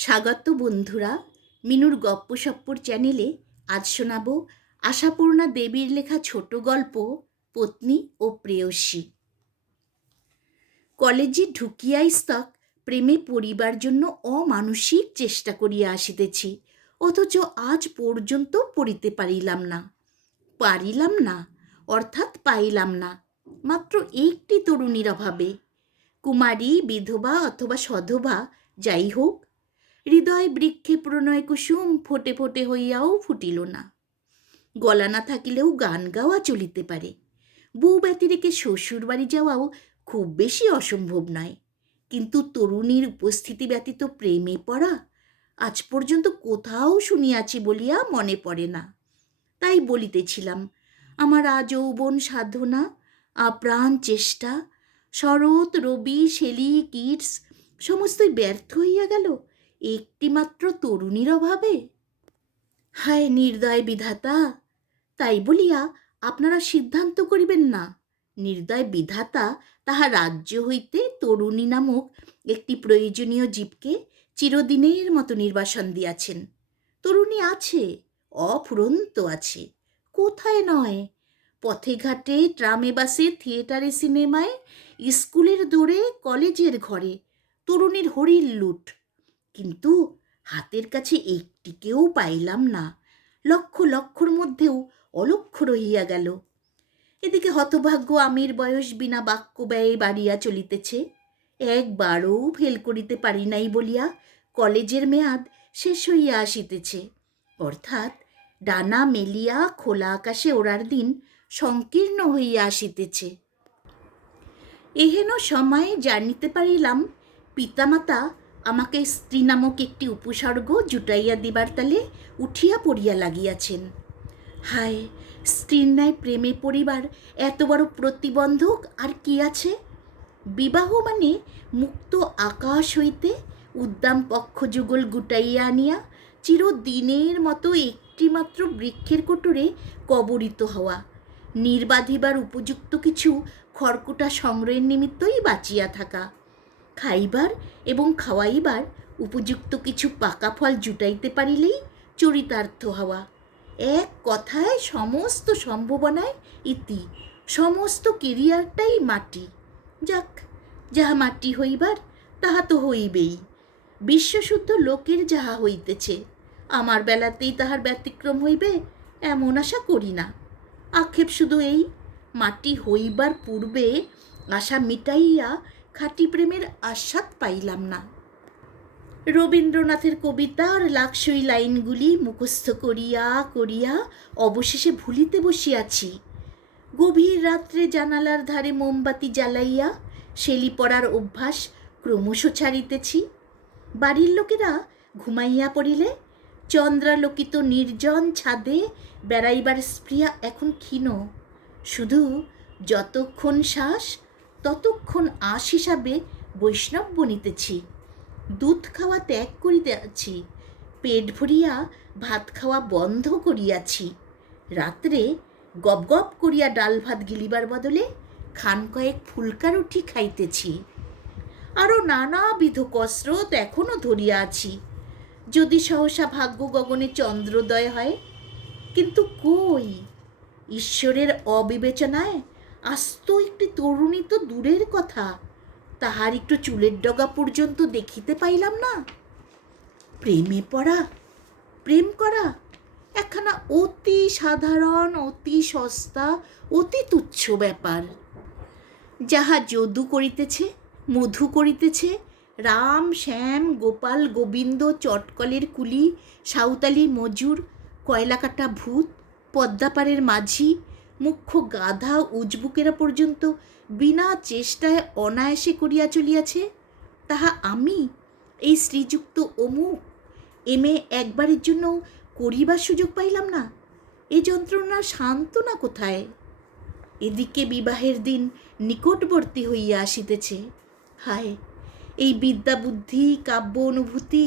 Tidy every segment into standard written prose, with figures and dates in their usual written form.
স্বাগত বন্ধুরা, মিনুর গপ্পসপ্পর চ্যানেলে আজ শোনাব আশাপূর্ণা দেবীর লেখা ছোট গল্প পত্নী ও প্রেয়সী। কলেজে ঢুকিয়াইস্তক প্রেমে পড়িবার জন্য অমানসিক চেষ্টা করিয়া আসিতেছি, অথচ আজ পর্যন্ত পড়িতে পারিলাম না অর্থাৎ পাইলাম না, মাত্র একটি তরুণীর অভাবে। কুমারী, বিধবা অথবা সধবা যাই হোক, হৃদয় বৃক্ষে প্রণয় কুসুম ফোটে ফোটে হইয়াও ফুটিল না। গলা না থাকিলেও গান গাওয়া চলিতে পারে। বউ ব্যতি রেখে শ্বশুর বাড়ি যাওয়াও খুব বেশি অসম্ভব নয়, কিন্তু তরুণীর উপস্থিতি ব্যতীত প্রেমে পড়া আজ পর্যন্ত কোথাও শুনিয়াছি বলিয়া মনে পড়ে না। তাই বলিতেছিলাম, আমার আযৌবন সাধনা, আপ্রাণ চেষ্টা, শরৎ, রবি, শেলি, কিটস সমস্তই ব্যর্থ হইয়া গেল একটিমাত্র তরুণীর অভাবে। হায় নির্দয় বিধাতা! তাই বলিয়া আপনারা সিদ্ধান্ত করিবেন না। নির্দয় বিধাতা তাহার রাজ্য হইতে তরুণী নামক একটি প্রয়োজনীয় জীবকে চিরদিনের মতো নির্বাসন দিয়াছেন। তরুণী আছে, অফুরন্ত আছে, কোথায় নয়। পথে ঘাটে, ট্রামে, বাসে, থিয়েটারে, সিনেমায়, স্কুলের দৌড়ে, কলেজের ঘরে তরুণীর হরির লুট। কিন্তু হাতের কাছে একটিকেও পাইলাম না। লক্ষ লক্ষর মধ্যেও অলক্ষ্য রহিয়া গেল। এদিকে হতভাগ্য আমির বয়স বিনা বাক্য ব্যয়ে বাড়িয়া চলিতেছে। একবারও ফেল করিতে পারি নাই বলিয়া কলেজের মেয়াদ শেষ হইয়া আসিতেছে, অর্থাৎ ডানা মেলিয়া খোলা আকাশে ওড়ার দিন সংকীর্ণ হইয়া আসিতেছে। এহেন সময়ে জানিতে পারিলাম পিতামাতা আমাকে স্ত্রী নামক একটি উপসর্গ জুটাইয়া দিবার তালে উঠিয়া পড়িয়া লাগিয়াছেন। হায়, স্ত্রীর ন্যায় প্রেমে পড়িবার এত বড় প্রতিবন্ধক আর কি আছে? বিবাহ মানে মুক্ত আকাশ হইতে উদ্দাম পক্ষযুগল গুটাইয়া আনিয়া চিরদিনের মতো একটিমাত্র বৃক্ষের কোটরে কবরিত হওয়া, নির্বাধিবার উপযুক্ত কিছু খড়কুটা সংগ্রহের নিমিত্তই বাঁচিয়া থাকা, খাইবার এবং খাওয়াইবার উপযুক্ত কিছু পাকা ফল জুটাইতে পারিলেই চরিতার্থ হওয়া। এক কথায় সমস্ত সম্ভাবনায় ইতি, সমস্ত কেরিয়ারটাই মাটি। যাক, যাহা মাটি হইবার তাহা তো হইবেই। বিশ্বশুদ্ধ লোকের যাহা হইতেছে, আমার বেলাতেই তাহার ব্যতিক্রম হইবে এমন আশা করি না। আক্ষেপ শুধু এই, মাটি হইবার পূর্বে আশা মিটাইয়া খাঁটি প্রেমের আস্বাদ পাইলাম না। রবীন্দ্রনাথের কবিতার লাকসই লাইনগুলি মুখস্থ করিয়া করিয়া অবশেষে ভুলিতে বসিয়াছি। গভীর রাত্রে জানালার ধারে মোমবাতি জ্বালাইয়া শেলি পড়ার অভ্যাস ক্রমশ ছাড়িতেছি। বাড়ির লোকেরা ঘুমাইয়া পড়িলে চন্দ্রালোকিত নির্জন ছাদে বেড়াইবার স্পৃহা এখন ক্ষীণ। শুধু যতক্ষণ শ্বাস ততক্ষণ আশ হিসাবে বৈষ্ণব বনিতেছি। দুধ খাওয়া ত্যাগ করিতেছি, পেট ভরিয়া ভাত খাওয়া বন্ধ করিয়াছি। রাত্রে গপ গপ করিয়া ডাল ভাত গিলিবার বদলে খান কয়েক ফুলকা রুটি খাইতেছি। আরও নানাবিধ কসরত এখনও ধরিয়া আছি, যদি সহসা ভাগ্য গগনে চন্দ্রোদয় হয়। কিন্তু কই, ঈশ্বরের অবিবেচনায় আস্ত একটি তরুণী তো দূরের কথা, তাহার একটু চুলের ডগা পর্যন্ত দেখিতে পাইলাম না। প্রেমে পড়া, প্রেম করা একখানা অতি সাধারণ, অতি সস্তা, অতি তুচ্ছ ব্যাপার। যাহা যদু করিতেছে, মধু করিতেছে, রাম, শ্যাম, গোপাল, গোবিন্দ, চটকলের কুলি, সাঁওতালি মজুর, কয়লাকাটা ভূত, পদ্মাপাড়ের মাঝি, মুখ্য গাধা, উজবুকেরা পর্যন্ত বিনা চেষ্টায় অনায়াসে করিয়া চলিয়াছে, তাহা আমি, এই শ্রীযুক্ত অমুক, এমএ একবারের জন্য করিবার সুযোগ পাইলাম না। এ যন্ত্রণার সান্ত্বনা কোথায়? এদিকে বিবাহের দিন নিকটবর্তী হইয়া আসিতেছে। হায়, এই বিদ্যা বুদ্ধি, কাব্য অনুভূতি,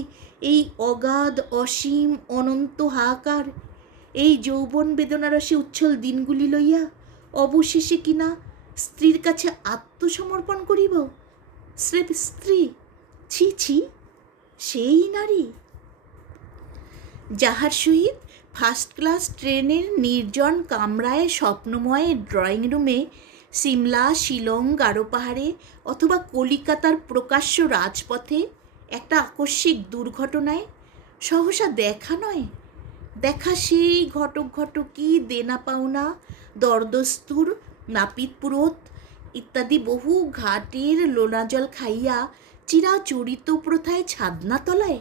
এই অগাধ অসীম অনন্ত হাহাকার, এই যৌবন বেদনারসে উচ্ছল দিনগুলি লইয়া অবশেষে কিনা স্ত্রীর কাছে আত্মসমর্পণ করিব। স্রেফ স্ত্রী, ছি ছি, সেই নারী যাহার সহিত ফার্স্ট ক্লাস ট্রেনের নির্জন কামরায় স্বপ্নময় ড্রয়িং রুমে সিমলা, শিলং, গারো পাহাড়ে অথবা কলিকাতার প্রকাশ্য রাজপথে একটা আকস্মিক দুর্ঘটনায় সহসা দেখা নয়, দেখা সেই ঘটক ঘটকি, দেনা পাওনা, দরদস্তুর, নাপিত পুরোত ইত্যাদি বহু ঘাটের লোনাজল খাইয়া চিরাচরিত প্রথায় ছাদনা তলায়।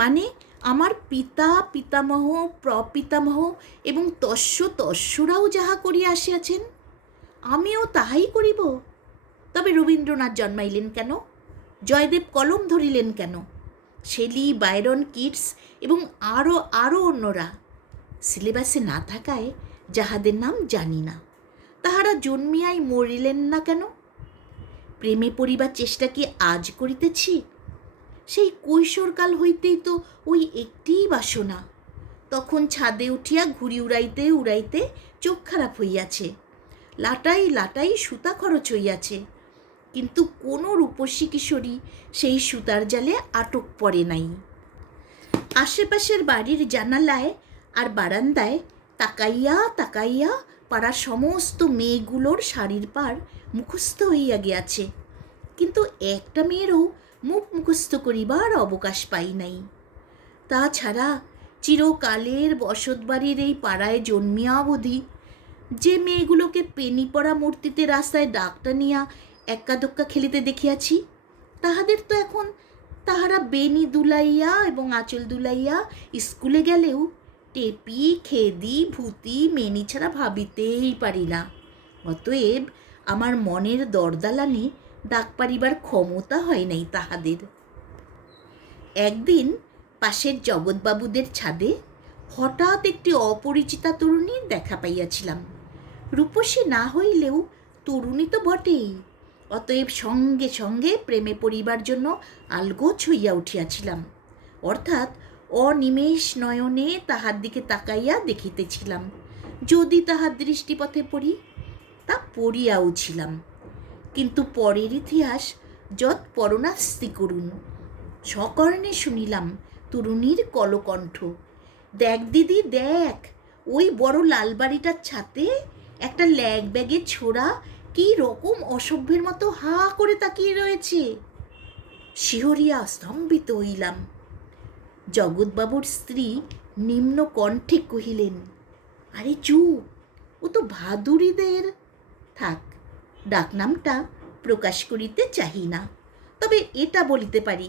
মানে আমার পিতা, পিতামহ, প্রপিতামহ এবং তস্যরাও যাহা করিয়া আসিয়াছেন, আমিও তাহাই করিব। তবে রবীন্দ্রনাথ জন্মাইলেন কেন? জয়দেব কলম ধরিলেন কেন? শেলি, বাইরন, কিটস এবং আরও অন্যরা সিলেবাসে না থাকায় যাহাদের নাম জানি না, তাহারা জন্মিয়াই মরিলেন না কেন? প্রেমে পড়িবার চেষ্টা কি আজ করিতেছি? সেই কৈশোরকাল হইতেই তো ওই একটিই বাসনা। তখন ছাদে উঠিয়া ঘুড়ি উড়াইতে উড়াইতে চোখ খারাপ হইয়াছে, লাটাই সুতা খরচ হইয়াছে, কিন্তু কোনো রূপসী কিশোরী সেই সুতার জালে আটক পড়ে নাই। আশেপাশের বাড়ির জানালায় আর বারান্দায় তাকাইয়া তাকাইয়া পাড়ার সমস্ত মেয়েগুলোর শাড়ির পাড় মুখস্থ হইয়া গিয়াছে, কিন্তু একটা মেয়েরও মুখ মুখস্থ করিবার অবকাশ পাই নাই। তাছাড়া চিরকালের বসতবাড়ির এই পাড়ায় জন্মিয়া অবধি যে মেয়েগুলোকে পেনি পড়া মূর্তিতে রাস্তায় ডাক টানিয়া এক্কা দোক্কা খেলিতে দেখিয়াছি, তাহাদের তো এখন তাহারা বেনি দুলাইয়া এবং আঁচল দুলাইয়া স্কুলে গেলেও টেপি, খেদি, ভূতি, মেনি ছাড়া ভাবিতেই পারি না। অতএব আমার মনের দরদালানে ডাক পারিবার ক্ষমতা হয় নাই তাহাদের। একদিন পাশের জগৎবাবুদের ছাদে হঠাৎ একটি অপরিচিতা তরুণীর দেখা পাইয়াছিলাম। রূপসী না হইলেও তরুণী তো বটেই, অতএব সঙ্গে সঙ্গে প্রেমে পড়িবার জন্য আলগোছ হইয়া উঠিয়াছিলাম, অর্থাৎ অনিমেষ নয়নে তাহার দিকে তাকাইয়া দেখিতেছিলাম। যদি তাহার দৃষ্টিপথে পড়ি, তা পড়িয়াও ছিলাম। কিন্তু পরের ইতিহাস যৎ পরনাস্তি করুন। সকর্ণে শুনিলাম তরুণীর কলকণ্ঠ, দেখ দিদি দেখ, ওই বড় লালবাড়িটার ছাতে একটা ল্যাগ ব্যাগে ছোড়া কি রকম অসভ্যের মতো হা করে তাকিয়ে রয়েছে। শিহরিয়া স্তম্ভিত হইলাম। জগৎবাবুর স্ত্রী নিম্ন কণ্ঠে কহিলেন, আরে চুপ, ও তো ভাদুরীদের। থাক, ডাকনামটা প্রকাশ করিতে চাহি না, তবে এটা বলিতে পারি,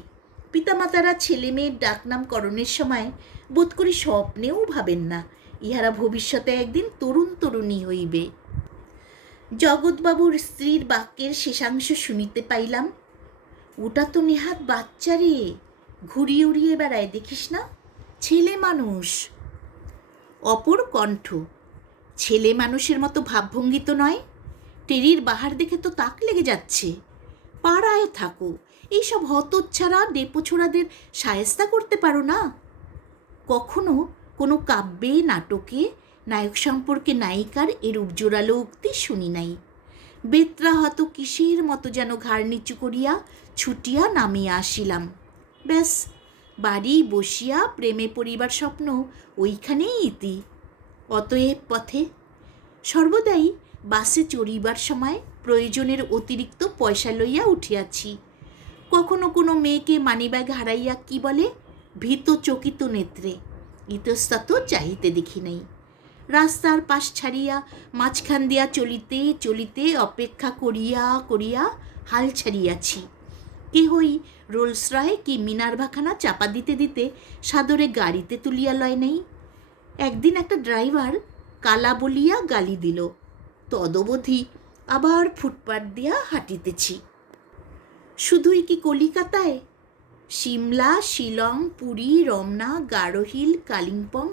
পিতামাতারা ছেলে মেয়ের ডাকনামকরণের সময় বোধ করি স্বপ্নেও ভাবেন না ইহারা ভবিষ্যতে একদিন তরুণ তরুণী হইবে। জগৎবাবুর স্ত্রীর বাক্যের শেষাংশ শুনিতে পাইলাম, ওটা তো নেহাত বাচ্চা রে, ঘুরিয়ে উড়িয়ে বেড়ায় দেখিস না, ছেলে মানুষ। অপর কণ্ঠ, ছেলে মানুষের মতো ভাবভঙ্গি তো নয়, টেরির বাহার দেখে তো তাক লেগে যাচ্ছে। পাড়ায় থাকো, এইসব হতচ্ছাড়া ডেপোছোড়াদের শায়েস্তা করতে পারো না? কখনো কোনো কাব্যে নাটকে নায়ক সম্পর্কে নায়িকার এরূপ জোরালো উক্তি শুনি নাই। বেত্রাহত কিসের মতো যেন ঘাড় নিচু করিয়া ছুটিয়া নামিয়া আসিলাম। ব্যাস, বাড়ি বসিয়া প্রেমে পড়িবার স্বপ্ন ওইখানেই ইতি। অতএব পথে সর্বদাই বাসে চড়িবার সময় প্রয়োজনের অতিরিক্ত পয়সা লইয়া উঠিয়াছি। কখনো কোনো মেয়েকে মানিব্যাগ হারাইয়া কি বলে ভীত চকিত নেত্রে ইতস্তত চাহিতে দেখি নাই। রাস্তার পাশ ছাড়িয়া মাঝখান দিয়া চলিতে চলিতে অপেক্ষা করিয়া করিয়া হাল ছাড়িয়াছি। কেহই রোলসরয় কি মিনার্ভাখানা চাপা দিতে দিতে সাদরে গাড়িতে তুলিয়া লয় নাই। একদিন একটা ড্রাইভার কালা বলিয়া গালি দিল, তদবধি আবার ফুটপাত দিয়া হাঁটিতেছি। শুধুই কি কলিকাতায়? সিমলা, শিলং, পুরী, রমনা, গারোহিল, কালিম্পং,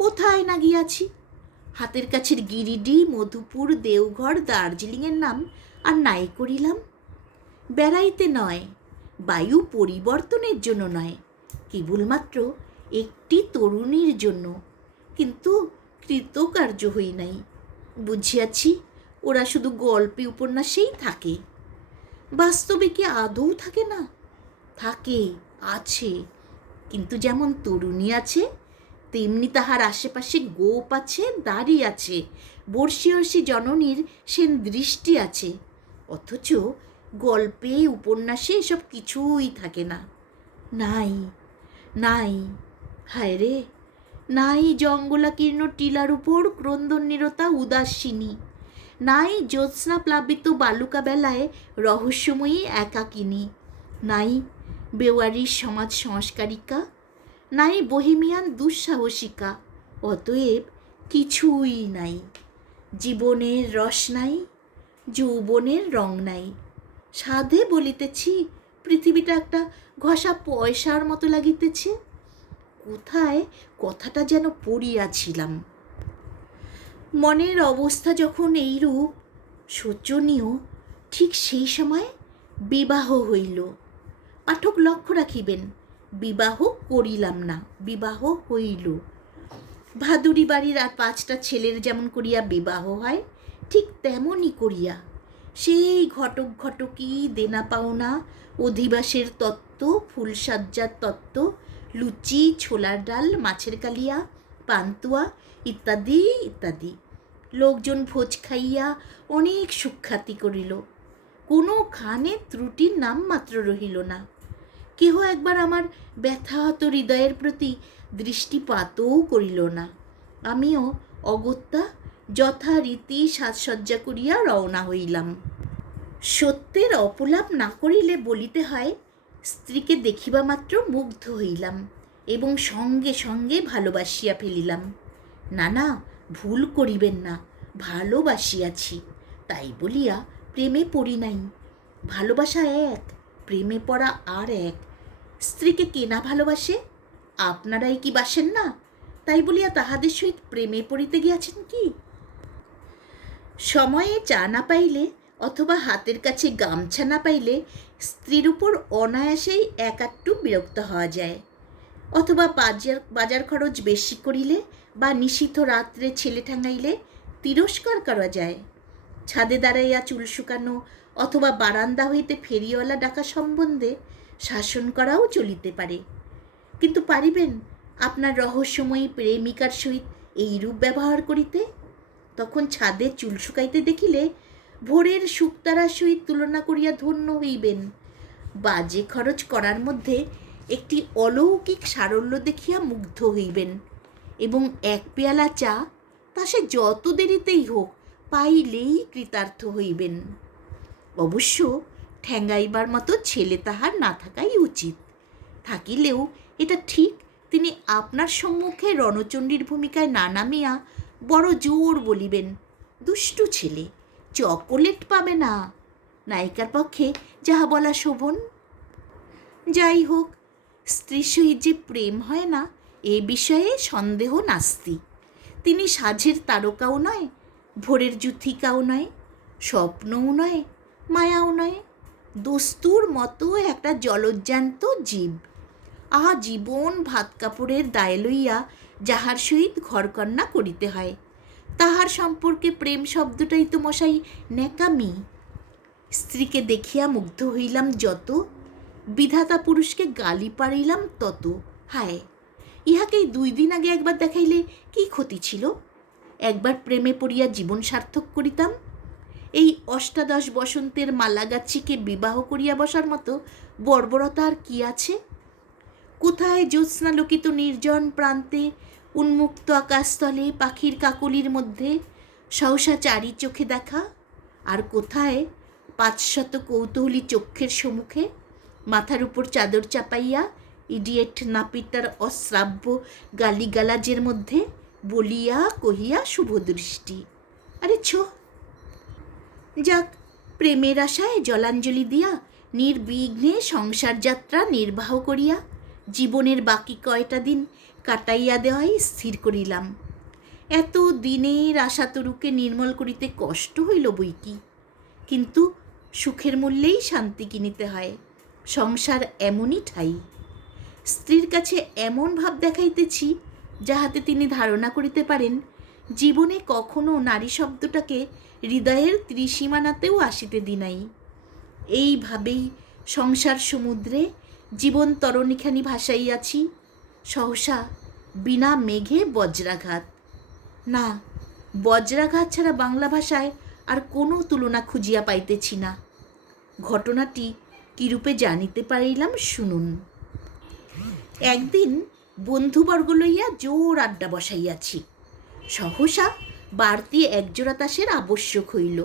কোথায় না গিয়াছি। হাতের কাছের গিরিডি, মধুপুর, দেওঘর, দার্জিলিংয়ের নাম আর নাই করিলাম। বেড়াইতে নয়, বায়ু পরিবর্তনের জন্য নয়, কেবলমাত্র একটি তরুণীর জন্য, কিন্তু কৃতকার্য হই নাই। বুঝিয়াছি ওরা শুধু গল্পে উপন্যাসেই থাকে, বাস্তবে কি আদৌ থাকে না? থাকে, আছে, কিন্তু যেমন তরুণী আছে তেমনি তাহার আশেপাশে গোপ আছে, দাড়ি আছে, বর্ষীয়সী জননীর সেন দৃষ্টি আছে। অথচ গল্পে উপন্যাসে এসব কিছুই থাকে না। নাই, নাই, হায় রে, নাই জঙ্গলাকীর্ণ টিলার উপর ক্রন্দননীরতা উদাসিনী, নাই জ্যোৎস্না প্লাবিত বালুকা বেলায় রহস্যময়ী একাকিনী, নাই বেওয়ারির সমাজ সংস্কারিকা, নাই বহেমিয়ান দুঃসাহসিকা। অতএব কিছুই নাই। জীবনের রস নাই, যৌবনের রং নাই। সাধে বলিতেছি পৃথিবীটা একটা ঘষা পয়সার মতো লাগিতেছে। কোথায় কথাটা যেন পড়িয়াছিলাম। মনের অবস্থা যখন এইরূপ শোচনীয়, ঠিক সেই সময় বিবাহ হইল। পাঠক লক্ষ্য রাখিবেন, বিবাহ করিলাম না, বিবাহ হইল। ভাদুরী বাড়ির আর 5টা ছেলের যেমন করিয়া বিবাহ হয়, ঠিক তেমনই করিয়া সেই ঘটক ঘটকি, দেনা পাওনা, অধিবাসের তত্ত্ব, ফুলসজ্জার তত্ত্ব, লুচি, ছোলার ডাল, মাছের কালিয়া, পান্তুয়া ইত্যাদি ইত্যাদি লোকজন ভোজ খাইয়া অনেক সুখ্যাতি করিল। কোনোখানে ত্রুটির নাম মাত্র রহিল না। কেহ একবার আমার ব্যথাহত হৃদয়ের প্রতি দৃষ্টিপাতও করিল না। আমিও অগত্যা যথারীতি সাজসজ্জা করিয়া রওনা হইলাম। সত্যের অপলাপ না করিলে বলিতে হয়, স্ত্রীকে দেখিবা মাত্র মুগ্ধ হইলাম এবং সঙ্গে সঙ্গে ভালোবাসিয়া ফেলিলাম। না না, ভুল করিবেন না, ভালোবাসিয়াছি, তাই বলিয়া প্রেমে পড়ি নাই। ভালোবাসা এক, প্রেমে পড়া আর এক। স্ত্রীকে কেনা ভালোবাসে, আপনারাই কি বাসেন না? তাই বলিয়া তাহাদের সহিত প্রেমে পড়িতে গিয়াছেন কি? সময়ে চা না পাইলে অথবা হাতের কাছে গামছা না পাইলে স্ত্রীর উপর অনায়াসেই একটু বিরক্ত হওয়া যায়। অথবা বাজার খরচ বেশি করিলে বা নিশীথ রাত্রে ছেলে ঠ্যাঙাইলে তিরস্কার করা যায়। ছাদে দাঁড়াইয়া চুল শুকানো অথবা বারান্দা হইতে ফেরিওয়ালা ডাকা সম্বন্ধে শাসন করাও চলিতে পারে। কিন্তু পারিবেন আপনার রহস্যময়ী প্রেমিকার সহিত এইরূপ ব্যবহার করিতে? তখন ছাদে চুল শুকাইতে দেখিলে ভোরের শুকতারার সহিত তুলনা করিয়া ধন্য হইবেন। বাজে খরচ করার মধ্যে একটি অলৌকিক সারল্য দেখিয়া মুগ্ধ হইবেন এবং এক পেয়ালা চা, তা সে যত দেরিতেই হোক, পাইলেই কৃতার্থ হইবেন। অবশ্য ঠ্যাঙ্গাইবার মতো ছেলে তাহার না থাকাই উচিত। থাকিলেও এটা ঠিক তিনি আপনার সম্মুখে রণচণ্ডীর ভূমিকায় না নামিয়া বড় জোর বলিবেন, দুষ্টু ছেলে, চকোলেট পাবে না। নায়িকার পক্ষে যাহা বলা শোভন। যাই হোক, স্ত্রীর সহিত যে প্রেম হয় না এ বিষয়ে সন্দেহ নাস্তি। তিনি সাঝের তারকাও নয়, ভোরের যুথিকাও নয়, স্বপ্নও নয়, মায়াও নয়, দস্তুর মতো একটা জলজ্যান্ত জীব। আজীবন ভাত কাপড়ের দায় লইয়া যাহার সহিত ঘরকন্না করিতে হয়, তাহার সম্পর্কে প্রেম শব্দটাই তো মশাই ন্যাকামি। স্ত্রীকে দেখিয়া মুগ্ধ হইলাম যত, বিধাতা পুরুষকে গালি পারিলাম তত। হায়, ইহাকেই 2 দিন আগে একবার দেখাইলে কি ক্ষতি ছিল? একবার প্রেমে পড়িয়া জীবন সার্থক করিতাম। এই 18 বসন্তের মালাগাছিকে বিবাহ করিয়া বসার মতো বর্বরতা আর কি আছে? কোথায় জ্যোৎস্নালোকিত নির্জন প্রান্তে উন্মুক্ত আকাশতলে পাখির কাকলির মধ্যে সহসা চারি চোখে দেখা, আর কোথায় 500 কৌতূহলী চক্ষের সম্মুখে মাথার উপর চাদর চাপাইয়া ইডিয়েট নাপিতার অশ্রাব্য গালিগালাজের মধ্যে বলিয়া কহিয়া শুভদৃষ্টি। আরে ছো, যাক, প্রেমের আশায় জলাঞ্জলি দিয়া নির্বিঘ্নে সংসার যাত্রা নির্বাহ করিয়া জীবনের বাকি কয়টা দিন কাটাইয়া দেওয়াই স্থির করিলাম। এত দিনের আশা তরুকে নির্মল করিতে কষ্ট হইল বই কি, কিন্তু সুখের মূল্যেই শান্তি কিনিতে হয়। সংসার এমনই ঠাই। স্ত্রীর কাছে এমন ভাব দেখাইতেছি যাহাতে তিনি ধারণা করিতে পারেন জীবনে কখনো নারী শব্দটাকে হৃদয়ের ত্রিসীমানাতেও আসিতে দি নাই। এইভাবেই সংসার সমুদ্রে জীবন তরণীখানি ভাসাইয়াছি, সহসা বিনা মেঘে বজ্রাঘাত। না, বজ্রাঘাত ছাড়া বাংলা ভাষায় আর কোনো তুলনা খুঁজিয়া পাইতেছি না। ঘটনাটি কিরূপে জানিতে পারিলাম শুনুন। একদিন বন্ধুবর্গ লইয়া জোর আড্ডা বসাইয়াছি। সহসা বাড়তি একজোড়া তাসের আবশ্যক হইল।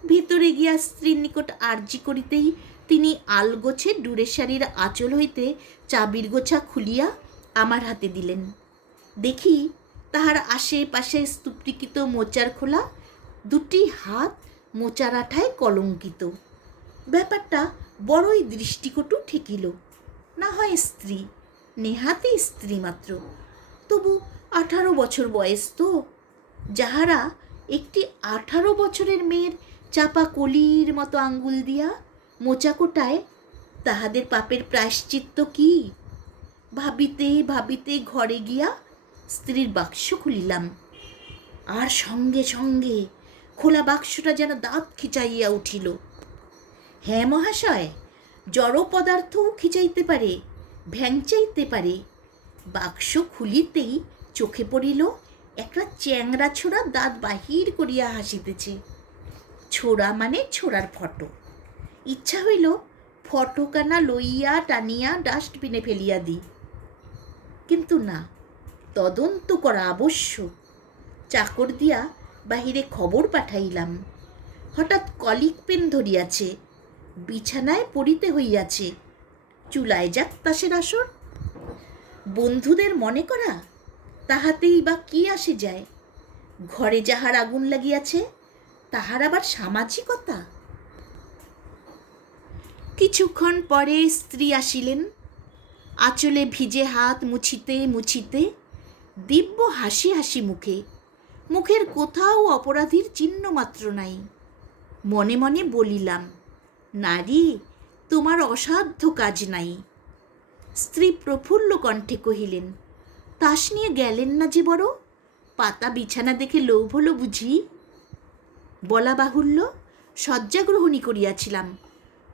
ভিতরে গিয়া স্ত্রীর নিকট আর্জি করিতেই তিনি আলগোছে ডুরে শাড়ির আঁচল হইতে চাবির গোছা খুলিয়া আমার হাতে দিলেন। দেখি তাহার আশেপাশে স্তূপীকৃত মোচার খোলা, দুটি হাত মোচার আঠায় কলঙ্কিত। ব্যাপারটা বড়ই দৃষ্টিকটু ঠেকিল। না হয় স্ত্রী, নেহাতি স্ত্রী মাত্র, তবু 18 বছর বয়স তো। যাহারা একটি 18 বছরের মেয়ের চাপা কলির মতো আঙ্গুল দিয়া মোচা কোটায়, তাহাদের পাপের প্রায়শ্চিত্ত কি? ভাবিতে ভাবিতে ঘরে গিয়া স্ত্রীর বাক্স খুলিলাম, আর সঙ্গে সঙ্গে খোলা বাক্সটা যেন দাঁত খিচাইয়া উঠিল। হ্যাঁ মহাশয়, জড় পদার্থও খিচাইতে পারে, ভ্যাংচাইতে পারে। বাক্স খুলিতেই চোখে পড়িল একটা চ্যাংড়া ছোড়া দাঁত বাহির করিয়া হাসিতেছে। ছোড়া মানে ছোড়ার ফটো। ইচ্ছা হইল ফটোকানা লইয়া টানিয়া ডাস্টবিনে ফেলিয়া দিই, কিন্তু না, তদন্ত করা আবশ্যক। চাকর দিয়া বাহিরে খবর পাঠাইলাম, হঠাৎ কলিক পেন ধরিয়াছে, বিছানায় পড়িতে হইয়াছে, চুলায় যাক তাসের আসর। বন্ধুদের মনে করা, তাহাতেই বা কি আসে যায়? ঘরে যাহার আগুন লাগিয়াছে, তাহার আবার সামাজিকতা। কিছুক্ষণ পরে স্ত্রী আসিলেন। আঁচলে ভিজে হাত মুছিতে মুছিতে দিব্য হাসি হাসি মুখে, মুখের কোথাও অপরাধীর চিহ্ন মাত্র নাই। মনে মনে বলিলাম, নারী, তোমার অসাধ্য কাজ নাই। স্ত্রী প্রফুল্ল কণ্ঠে কহিলেন, তাস নিয়ে গেলেন না যে বড়? পাতা বিছানা দেখে লোভ হলো বুঝি? বলা বাহুল্য, শয্যাগ্রহণী করিয়াছিলাম।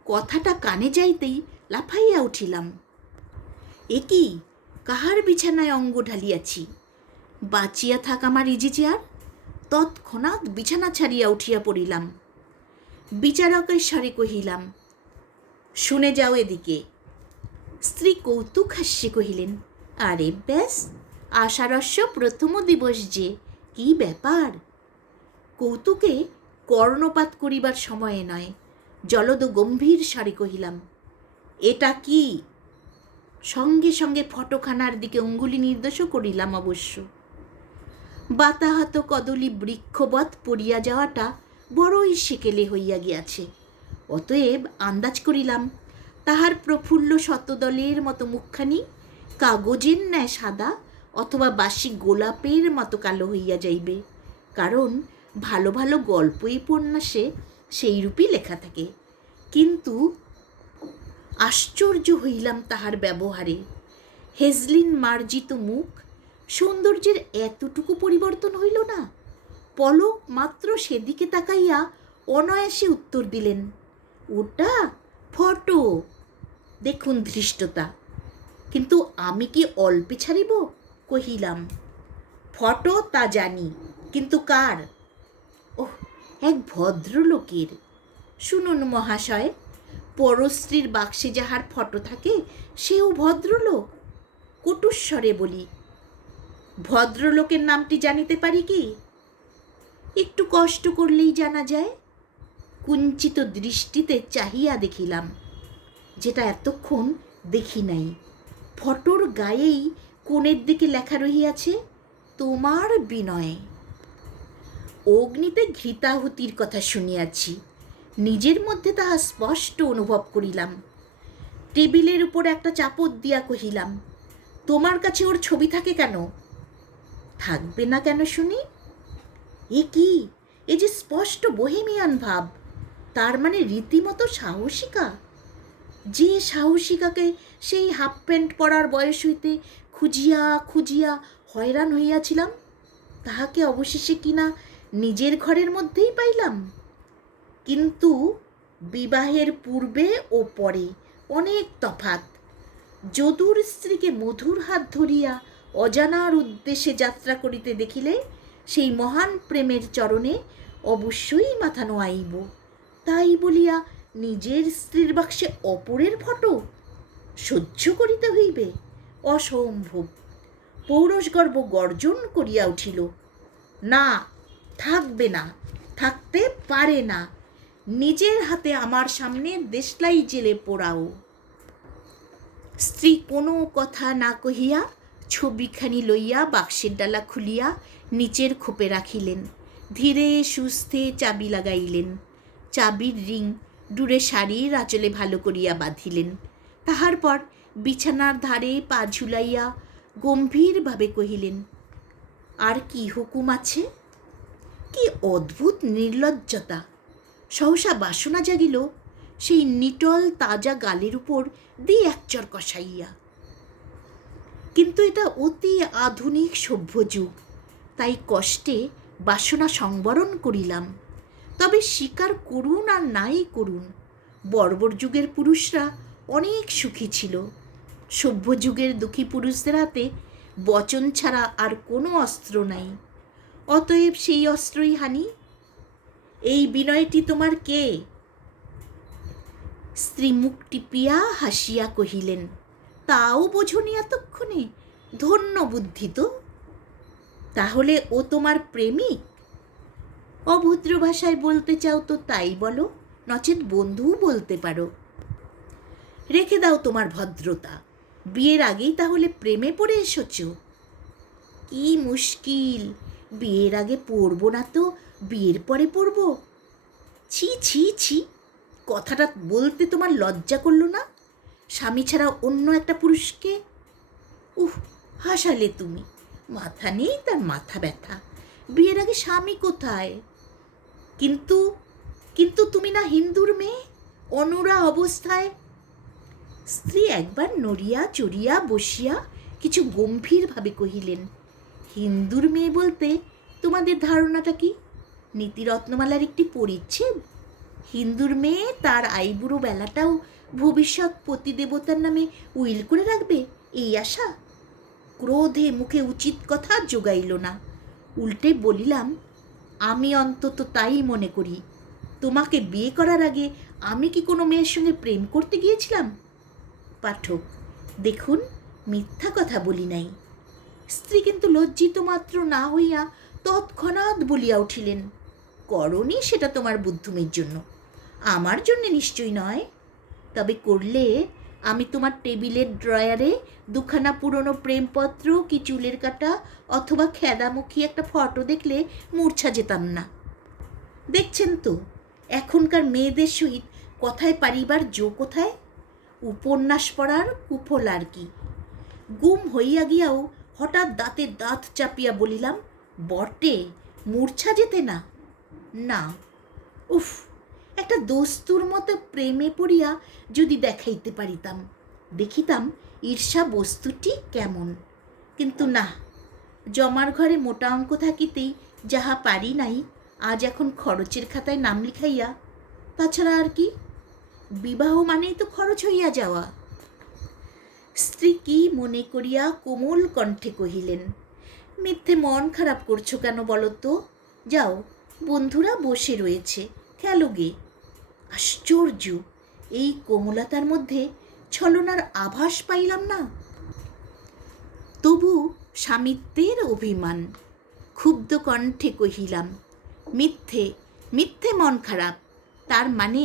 কথাটা কানে যাইতেই লাফাইয়া উঠিলাম। এ কি, কাহার বিছানায় অঙ্গ ঢালিয়াছি? বাঁচিয়া থাক আমার ইজি চেয়ার। তৎক্ষণাৎ বিছানা ছাড়িয়া উঠিয়া পড়িলাম। বিচারকের স্বরে কহিলাম, শুনে যাও এদিকে। স্ত্রী কৌতুক হাস্যে কহিলেন, আরে ব্যাস, আষাঢ়স্য প্রথম দিবস যে, কি ব্যাপার? কৌতুকে কর্ণপাত করিবার সময়ে নয়, জলদ গম্ভীর স্বরে কহিলাম, এটা কি? সঙ্গে সঙ্গে ফটোখানার দিকে অঙ্গুলি নির্দেশও করিলাম অবশ্য। বাতাহত কদলী বৃক্ষবৎ পড়িয়া যাওয়াটা বড়ই সেকেলে হইয়া গিয়াছে। অতএব আন্দাজ করিলাম, তাহার প্রফুল্ল শতদলের মতো মুখখানি কাগজের ন্যায় সাদা অথবা বাসি গোলাপের মতো কালো হইয়া যাইবে, কারণ ভালো ভালো গল্প উপন্যাসে সেইরূপই লেখা থাকে। কিন্তু আশ্চর্য হইলাম তাহার ব্যবহারে। হেজলিন মার্জিত মুখ, সৌন্দর্যের এতটুকু পরিবর্তন হইল না। পলক মাত্র সেদিকে তাকাইয়া অনায়াসে উত্তর দিলেন, ওটা ফটো। দেখুন ধৃষ্টতা। কিন্তু আমি কি অল্পে ছাড়িব? কহিলাম, ফটো তা জানি, কিন্তু কার? ওহ, এক ভদ্রলোকের। শুনুন মহাশয়, পরস্ত্রীর বাক্সে যাহার ফটো থাকে সেও ভদ্রলোক। কটুস্বরে বলি, ভদ্রলোকের নামটি জানিতে পারি কি? একটু কষ্ট করলেই জানা যায়। কুঞ্চিত দৃষ্টিতে চাহিয়া দেখিলাম, যেটা এতক্ষণ দেখি নাই। ফটোর গায়েই কোণের দিকে লেখা রহিয়াছে, তোমার বিনয়। অগ্নিতে ঘৃতাহুতির কথা শুনিয়াছি, নিজের মধ্যে তাহা স্পষ্ট অনুভব করিলাম। টেবিলের উপর একটা চাপত দিয়া কহিলাম, তোমার কাছে ওর ছবি থাকে কেন? থাকবে না কেন শুনি? এ কি, এ যে স্পষ্ট বোহেমিয়ান ভাব। তার মানে রীতিমতো সাহসিকা। যে সাহসিকাকে সেই হাফ প্যান্ট পরার বয়স হইতে খুঁজিয়া খুঁজিয়া হয়রান হইয়াছিলাম, তাহাকে অবশেষে কিনা নিজের ঘরের মধ্যেই পাইলাম। কিন্তু বিবাহের পূর্বে ও পরে অনেক তফাৎ। যদুর স্ত্রীকে মধুর হাত ধরিয়া অজানার উদ্দেশ্যে যাত্রা করিতে দেখিলে সেই মহান প্রেমের চরণে অবশ্যই মাথা নোয়াইব। তাই বলিয়া নিজের স্ত্রীর বাক্সে অপরের ফটো সহ্য করিতে হইবে? অসম্ভব। পৌরুষগর্ব গর্জন করিয়া উঠিল, না, থাকবে না, থাকতে পারে না। নিজের হাতে আমার সামনে দেশলাই জেলে পোড়াও। স্ত্রী কোনো কথা না কহিয়া ছবিখানি লইয়া বাক্সের ডালা খুলিয়া নিচের খোপে রাখিলেন। ধীরে সুস্থে চাবি লাগাইলেন। চাবির রিং দূরে শাড়ির আঁচলে ভালো করিয়া বাঁধিলেন। তাহার পর বিছানার ধারে পা ঝুলাইয়া গম্ভীরভাবে কহিলেন, আর কি হুকুম আছে? কি অদ্ভুত নির্লজ্জতা! সহসা বাসনা জাগিল সেই নিটল তাজা গালের উপর দিয়ে একচর কষাইয়া। কিন্তু এটা অতি আধুনিক সভ্য যুগ, তাই কষ্টে বাসনা সংবরণ করিলাম। তবে স্বীকার করুন আর নাই করুন, বর্বর যুগের পুরুষরা অনেক সুখী ছিল। সভ্য যুগের দুঃখী পুরুষদের হাতে বচন ছাড়া আর কোনো অস্ত্র নাই। অতএব সেই অস্ত্রই হানি। এই বিনয়টি তোমার কে? স্ত্রী মুখ টিপিয়া হাসিয়া কহিলেন, তাও বোঝনি এতক্ষণে? ধন্য বুদ্ধি তো। তাহলে ও তোমার প্রেমিক? অভদ্র ভাষায় বলতে চাও তো তাই বলো, নচেৎ বন্ধুও বলতে পারো। রেখে দাও তোমার ভদ্রতা, বিয়ের আগেই তাহলে প্রেমে পড়ে এসেছ। কি মুশকিল! বিয়ের আগে পড়ব না তো বিয়ের পরে পড়ব? ছি ছি ছি, কথাটা বলতে তোমার লজ্জা করলো না? স্বামী ছাড়া অন্য একটা পুরুষকে? উহ, হাসালে তুমি। মাথা নেই তার মাথা ব্যথা। বিয়ের আগে স্বামী কোথায়? কিন্তু কিন্তু তুমি না হিন্দুর মেয়ে? অনুরা অবস্থায়? স্ত্রী একবার নড়িয়া চড়িয়া বসিয়া কিছু গম্ভীরভাবে কহিলেন, হিন্দুর মেয়ে বলতে তোমাদের ধারণাটা কি? নীতিরত্নমালার একটি পরিচ্ছেদ? হিন্দুর মেয়ে তার আইবুড়ো বেলাটাও ভবিষ্যৎ পতিদেবতার নামে উইল করে রাখবে, এই আশা? ক্রোধে মুখে উচিত কথা জোগাইল না। উল্টে বলিলাম, আমি অন্তত তাই মনে করি। তোমাকে বিয়ে করার আগে আমি কি কোনো মেয়ের সঙ্গে প্রেম করতে গিয়েছিলাম? পাঠক, দেখুন, মিথ্যা কথা বলি নাই। স্ত্রী কিন্তু লজ্জিত মাত্র না হইয়া তৎক্ষণাৎ বলিয়া উঠিলেন, করনি সেটা তোমার বুদ্ধুমের জন্য, আমার জন্যে নিশ্চয়ই নয়। তবে করলে আমি তোমার টেবিলের ড্রয়ারে দুখানা পুরনো প্রেমপত্র কি চুলের কাটা অথবা খেদামুখী একটা ফটো দেখলে মূর্ছা যেতাম না। দেখছেন তো এখনকার মেয়েদের সহিত কথায় পারিবার জো কোথায়? উপন্যাস পড়ার কুফল আর কি। গুম হইয়া গিয়াও হঠাৎ দাঁতে দাঁত চাপিয়া বলিলাম, বটে, মূর্ছা যেতে না? না। উফ, একটা দস্তুর মতো প্রেমে পড়িয়া যদি দেখাইতে পারিতাম, দেখিতাম ঈর্ষা বস্তুটি কেমন। কিন্তু না, জমার ঘরে মোটা অঙ্ক থাকিতেই যাহা পারি নাই, আজ এখন খরচের খাতায় নাম লিখাইয়া। তাছাড়া আর কি? বিবাহ মানেই তো খরচ হইয়া যাওয়া। স্ত্রী কি মনে করিয়া কোমল কণ্ঠে কহিলেন, মিথ্যে মন খারাপ করছো কেন বলো তো? যাও, বন্ধুরা বসে রয়েছে, খেলো গে। আশ্চর্য, এই কোমলতার মধ্যে ছলনার আভাস পাইলাম না। তবু স্বামিত্বের অভিমান। ক্ষুব্ধ কণ্ঠে কহিলাম, মিথ্যে মিথ্যে মন খারাপ? তার মানে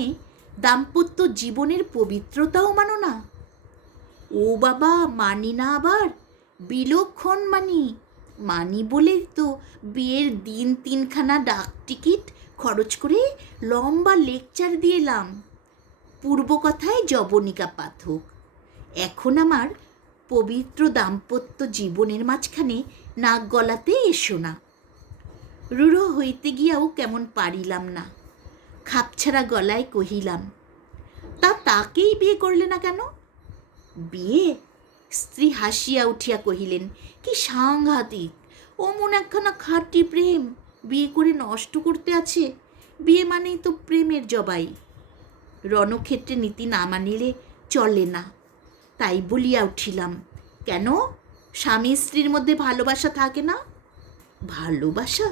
দাম্পত্য জীবনের পবিত্রতাও মানো না? ও বাবা, মানি না আবার, বিলক্ষণ মানি। মানি বলেই তো বিয়ের দিন তিনখানা ডাক টিকিট খরচ করে লম্বা লেকচার দিয়ে এলাম। পূর্ব কথায় জবনিকা পাঠক। এখন আমার পবিত্র দাম্পত্য জীবনের মাঝখানে নাক গলাতে এসো না। রূঢ় হইতে গিয়াও কেমন পারিলাম না। খাপছাড়া গলায় কহিলাম, তাকেই বিয়ে করলে না কেন? বিয়ে? স্ত্রী হাসিয়া উঠিয়া কহিলেন, কি সাংঘাতিক! অমন একখানা খাঁটি প্রেম বিয়ে করে নষ্ট করতে আছে। বিয়ে মানেই তো প্রেমের জবাই। রণক্ষেত্রে নীতি না মানিলে চলে না। তাই বলিয়া উঠিলাম, কেন, স্বামী স্ত্রীর মধ্যে ভালোবাসা থাকে না? ভালোবাসা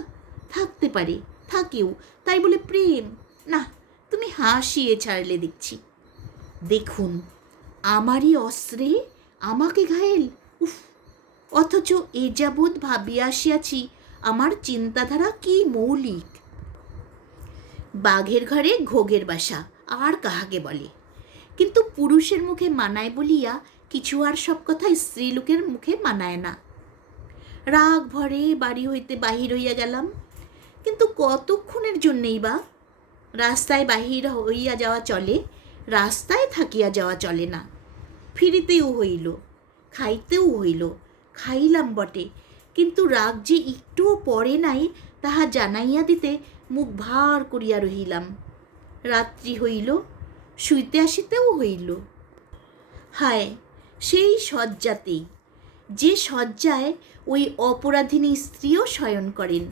থাকতে পারে, থাকেও, তাই বলে প্রেম না। তুমি হাসিয়ে ছাড়লে দেখছি। দেখুন, আমারই অস্ত্রে আমাকে ঘায়েল, উফ! অথচ এ যাবৎ ভাবিয়া আসিয়াছি আমার চিন্তাধারা কি মৌলিক। বাঘের ঘরে ঘোগের বাসা আর কাহাকে বলে? কিন্তু পুরুষের মুখে মানায় বলিয়া কিছু আর সব কথা স্ত্রীলোকের মুখে মানায় না। রাগ ভরে বাড়ি হইতে বাহির হইয়া গেলাম, কিন্তু কতক্ষণের জন্যেই বা? রাস্তায় বাহির হইয়া যাওয়া চলে, রাস্তায় থাকিয়া যাওয়া চলে না। ফিরিতেও হইল, খাইতেও হইল, খাইলাম বটে, কিন্তু রাগ যে একটুও পড়ে নাই তাহা জানাইয়া দিতে মুখ ভার করিয়া রহিলাম। রাত্রি হইল, শুইতে আসিতেও হইল। হায়, সেই শয্যাতেই, যে শয্যায় ওই অপরাধিনী স্ত্রীও শয়ন করেন।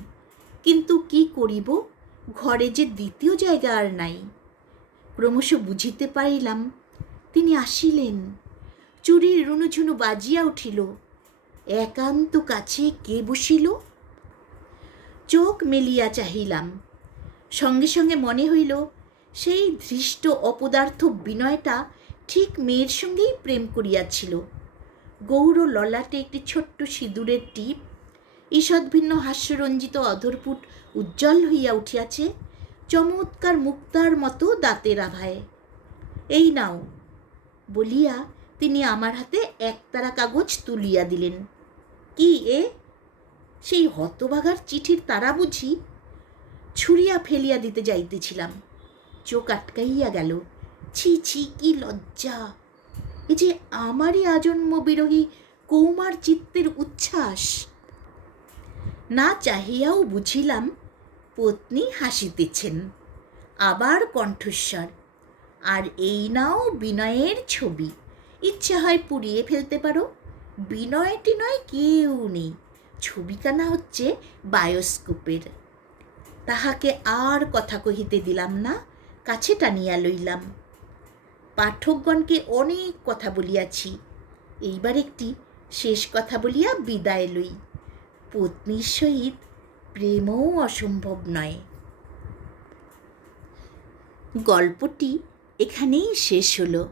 কিন্তু কি করিব, ঘরে যে দ্বিতীয় জায়গা আর নাই। ক্রমশ বুঝিতে পারিলাম তিনি আসিলেন। চুরির রুনুঝুনু বাজিয়া উঠিল। একান্ত কাছে কে বসিল? চোখ মেলিয়া চাহিলাম, সঙ্গে সঙ্গে মনে হইল সেই ধৃষ্ট অপদার্থ বিনয়টা ঠিক মেয়ের সঙ্গেই প্রেম করিয়াছিল। গৌর ললাটে একটি ছোট্ট সিঁদুরের টিপ, ঈষদ্ভিন্ন হাস্যরঞ্জিত অধরপুট উজ্জ্বল হইয়া উঠিয়াছে চমৎকার মুক্তার মতো দাঁতের আভায়। এই নাও বলিয়া তিনি আমার হাতে একতারা কাগজ তুলিয়া দিলেন। কি এ? সেই হতভাগার চিঠির তারা বুঝি? ছুঁড়িয়া ফেলিয়া দিতে যাইতেছিলাম, চোখ আটকাইয়া গেল। ছি ছি, কি লজ্জা! এ যে আমারই আজন্ম বিরোহী কৌমার চিত্তের উচ্ছ্বাস। না চাহিয়াও বুঝিলাম পত্নী হাসিতেছেন। আবার কণ্ঠস্বর, আর এই নাও বিনয়ের ছবি, ইচ্ছা হয় পুড়িয়ে ফেলতে পারো। বিনয় টিনয় কেউ নেই, ছবিখানা হচ্ছে বায়োস্কোপের। তাহাকে আর কথা কহিতে দিলাম না, কাছে টানিয়া লইলাম। পাঠকগণকে অনেক কথা বলিয়াছি, এইবার একটি শেষ কথা বলিয়া বিদায় লই। পত্নীর সহিত প্রেমও অসম্ভব নয়। গল্পটি এখানেই শেষ হলো।